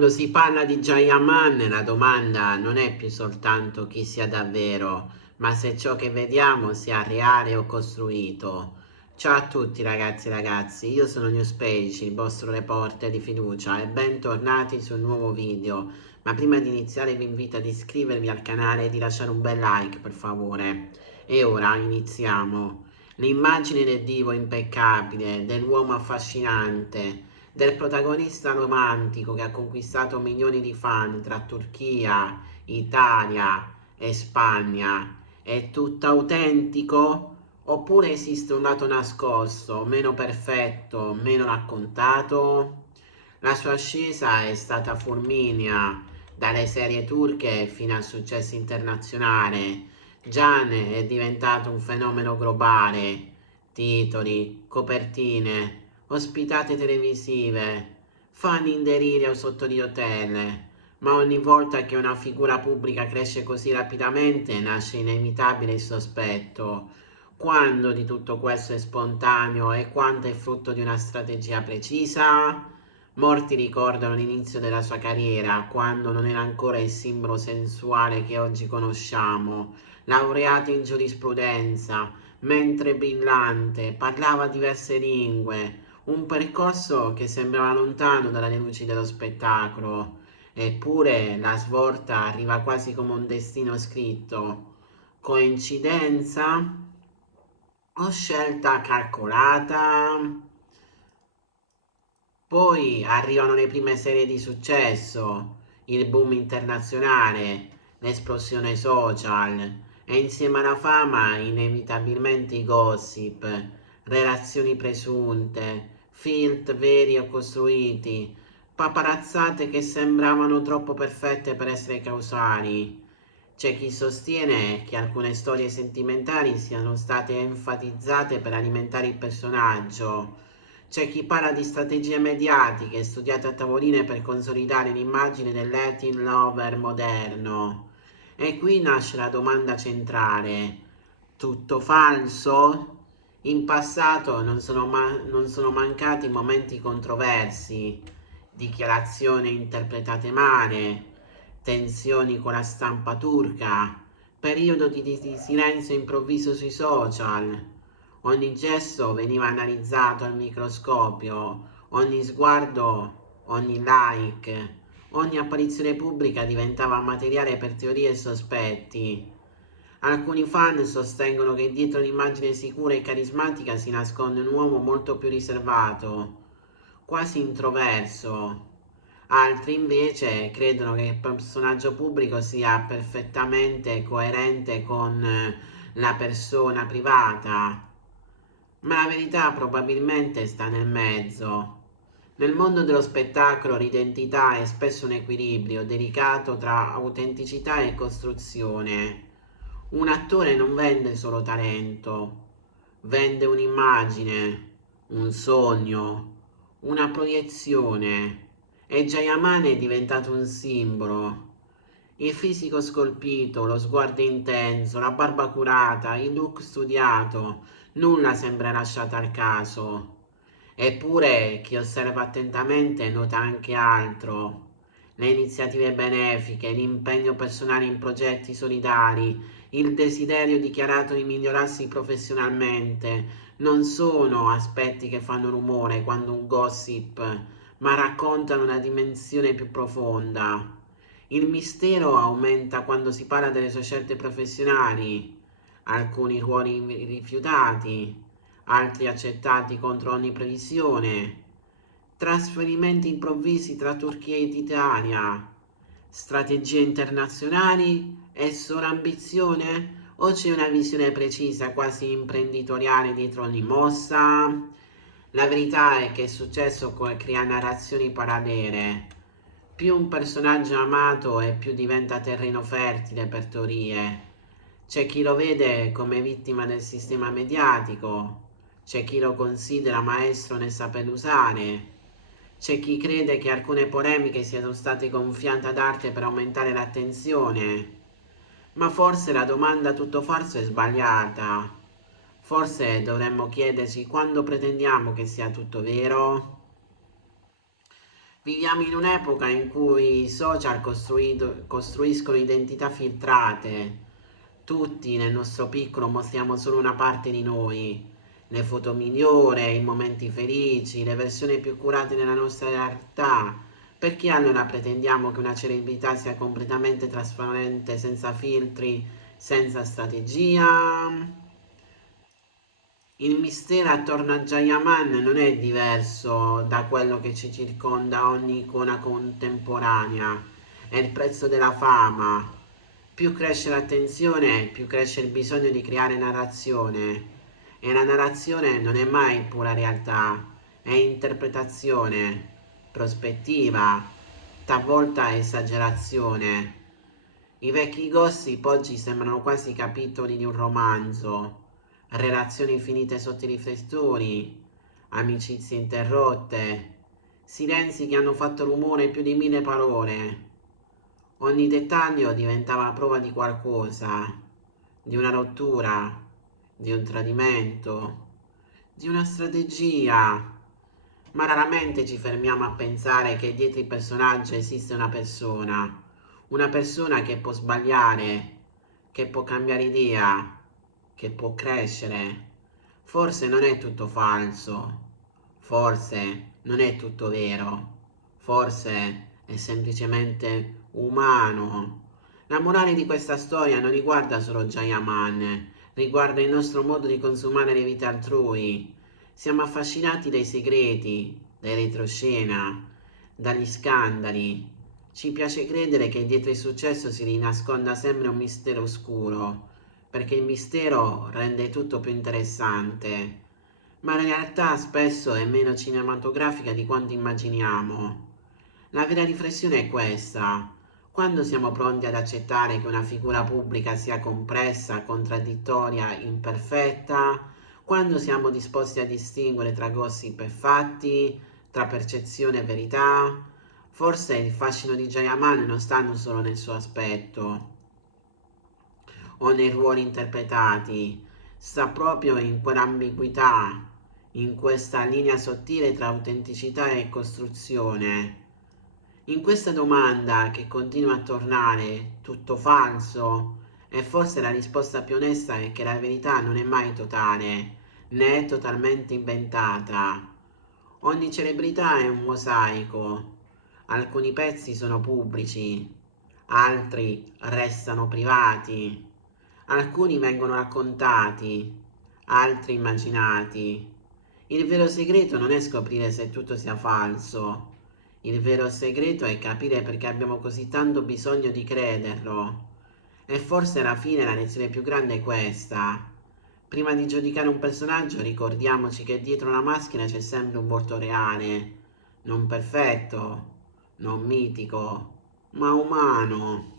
Quando si parla di Jayaman, la domanda non è più soltanto chi sia davvero, ma se ciò che vediamo sia reale o costruito. Ciao a tutti ragazzi e ragazzi, io sono Newspage, il vostro reporter di fiducia e bentornati sul nuovo video. Ma prima di iniziare vi invito ad iscrivervi al canale e di lasciare un bel like per favore. E ora iniziamo. L'immagine del divo impeccabile, dell'uomo affascinante, del protagonista romantico che ha conquistato milioni di fan tra Turchia, Italia e Spagna, è tutto autentico? Oppure esiste un lato nascosto, meno perfetto, meno raccontato? La sua ascesa è stata fulminea, dalle serie turche fino al successo internazionale. Gian è diventato un fenomeno globale, titoli, copertine, ospitate televisive, fan in delirio sotto gli hotel, ma ogni volta che una figura pubblica cresce così rapidamente nasce inevitabile il sospetto. Quando di tutto questo è spontaneo e quanto è frutto di una strategia precisa? Molti ricordano l'inizio della sua carriera, quando non era ancora il simbolo sensuale che oggi conosciamo, laureato in giurisprudenza, mentre brillante, parlava diverse lingue, un percorso che sembrava lontano dalle luci dello spettacolo. Eppure la svolta arriva quasi come un destino scritto. Coincidenza o scelta calcolata? Poi arrivano le prime serie di successo, il boom internazionale, l'esplosione social e insieme alla fama inevitabilmente i gossip, relazioni presunte, filtri veri o costruiti, paparazzate che sembravano troppo perfette per essere causali. C'è chi sostiene che alcune storie sentimentali siano state enfatizzate per alimentare il personaggio. C'è chi parla di strategie mediatiche studiate a tavoline per consolidare l'immagine del Latin lover moderno. E qui nasce la domanda centrale. Tutto falso? In passato non sono mancati momenti controversi, dichiarazioni interpretate male, tensioni con la stampa turca, periodo di silenzio improvviso sui social. Ogni gesto veniva analizzato al microscopio, ogni sguardo, ogni like, ogni apparizione pubblica diventava materiale per teorie e sospetti. Alcuni fan sostengono che dietro l'immagine sicura e carismatica si nasconde un uomo molto più riservato, quasi introverso. Altri invece credono che il personaggio pubblico sia perfettamente coerente con la persona privata, ma la verità probabilmente sta nel mezzo. Nel mondo dello spettacolo l'identità è spesso un equilibrio delicato tra autenticità e costruzione. Un attore non vende solo talento, vende un'immagine, un sogno, una proiezione. E Jayamane è diventato un simbolo. Il fisico scolpito, lo sguardo intenso, la barba curata, il look studiato, nulla sembra lasciato al caso. Eppure chi osserva attentamente nota anche altro. Le iniziative benefiche, l'impegno personale in progetti solidari, il desiderio dichiarato di migliorarsi professionalmente non sono aspetti che fanno rumore quando un gossip, ma raccontano una dimensione più profonda. Il mistero aumenta quando si parla delle sue scelte professionali, alcuni ruoli rifiutati, altri accettati contro ogni previsione, trasferimenti improvvisi tra Turchia ed Italia, strategie internazionali e solo ambizione? O c'è una visione precisa, quasi imprenditoriale dietro ogni mossa? La verità è che il successo crea narrazioni parallele. Più un personaggio è amato e più diventa terreno fertile per teorie. C'è chi lo vede come vittima del sistema mediatico, c'è chi lo considera maestro nel saper usare, c'è chi crede che alcune polemiche siano state gonfiate ad arte per aumentare l'attenzione. Ma forse la domanda tutto falso è sbagliata. Forse dovremmo chiederci quando pretendiamo che sia tutto vero. Viviamo in un'epoca in cui i social costruiscono identità filtrate. Tutti nel nostro piccolo mostriamo solo una parte di noi, le foto migliori, i momenti felici, le versioni più curate della nostra realtà. Perché allora pretendiamo che una celebrità sia completamente trasparente, senza filtri, senza strategia? Il mistero attorno a Jayaman non è diverso da quello che ci circonda ogni icona contemporanea. È il prezzo della fama. Più cresce l'attenzione, più cresce il bisogno di creare narrazione. E la narrazione non è mai pura realtà, è interpretazione, prospettiva, talvolta esagerazione. I vecchi gossip oggi sembrano quasi capitoli di un romanzo, relazioni finite sotto i riflettori, amicizie interrotte, silenzi che hanno fatto rumore più di 1000 parole. Ogni dettaglio diventava prova di qualcosa, di una rottura, di un tradimento, di una strategia. Ma raramente ci fermiamo a pensare che dietro il personaggio esiste una persona che può sbagliare, che può cambiare idea, che può crescere. Forse non è tutto falso, forse non è tutto vero, forse è semplicemente umano. La morale di questa storia non riguarda solo Jayaman, riguarda il nostro modo di consumare le vite altrui. Siamo affascinati dai segreti, dai retroscena, dagli scandali. Ci piace credere che dietro il successo si rinasconda sempre un mistero oscuro, perché il mistero rende tutto più interessante. Ma la realtà spesso è meno cinematografica di quanto immaginiamo. La vera riflessione è questa: quando siamo pronti ad accettare che una figura pubblica sia complessa, contraddittoria, imperfetta, quando siamo disposti a distinguere tra gossip e fatti, tra percezione e verità, forse il fascino di Jayaman non sta solo nel suo aspetto o nei ruoli interpretati, sta proprio in quell'ambiguità, in questa linea sottile tra autenticità e costruzione. In questa domanda che continua a tornare, tutto falso? E forse la risposta più onesta è che la verità non è mai totale, né è totalmente inventata. Ogni celebrità è un mosaico. Alcuni pezzi sono pubblici, altri restano privati. Alcuni vengono raccontati, altri immaginati. Il vero segreto non è scoprire se tutto sia falso. Il vero segreto è capire perché abbiamo così tanto bisogno di crederlo. E forse alla fine la lezione più grande è questa. Prima di giudicare un personaggio ricordiamoci che dietro la maschera c'è sempre un volto reale, non perfetto, non mitico, ma umano.